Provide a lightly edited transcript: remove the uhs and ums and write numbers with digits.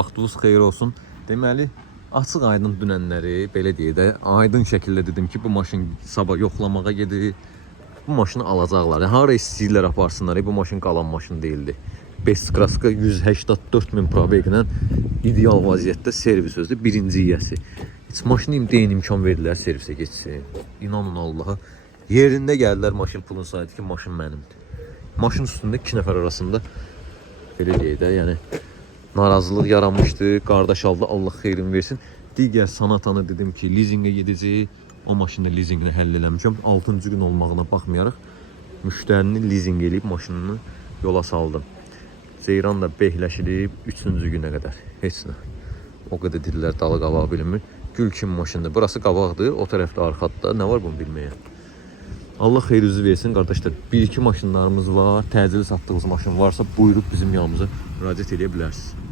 Vaxtınız xeyir olsun. Deməli, açıq aydın dünənləri, belə deyək də, aydın şəkildə dedim ki, bu maşın sabah yoxlamağa gedir. Bu maşını alacaqlar. Yəni, hara istəyirlər aparsınlar. Bu maşın qalan maşın deyildi. Beskraska 184 min probeglə ideal vəziyyətdə servis özü birinci yiyəsi. Heç maşını deyin imkan verdilər servisə geçsin. İnanın Allaha. Yerində gəldilər maşın pulun saydı ki, maşın mənimdir. Maşın üstündə 2 nəfər arasında belə deyək də, yəni narazılıq yaranmışdı. Qardaş aldı, Allah xeyrin versin. Digər Sanatanı dedim ki, lizinqə gedəcək. O maşını lizinqini həll eləmişəm. 6-cı gün olmağına baxmayaraq müştərini lizinq eləyib maşınını yola saldım. Ceyran da behləşilib 3-cü günə qədər. Heç nə. O qədər dedilər, dalı qabağı bilmir. Gül kimi maşındır. Burası qabaqdır, o tərəfdə arxadda. Nə var bunu bilməyə? Allah xeyirinizi versin qardaşlar. 1-2 maşınlarımız var. Təcili satdığımız maşın varsa buyurub bizim yanımıza müraciət edə bilərsiniz.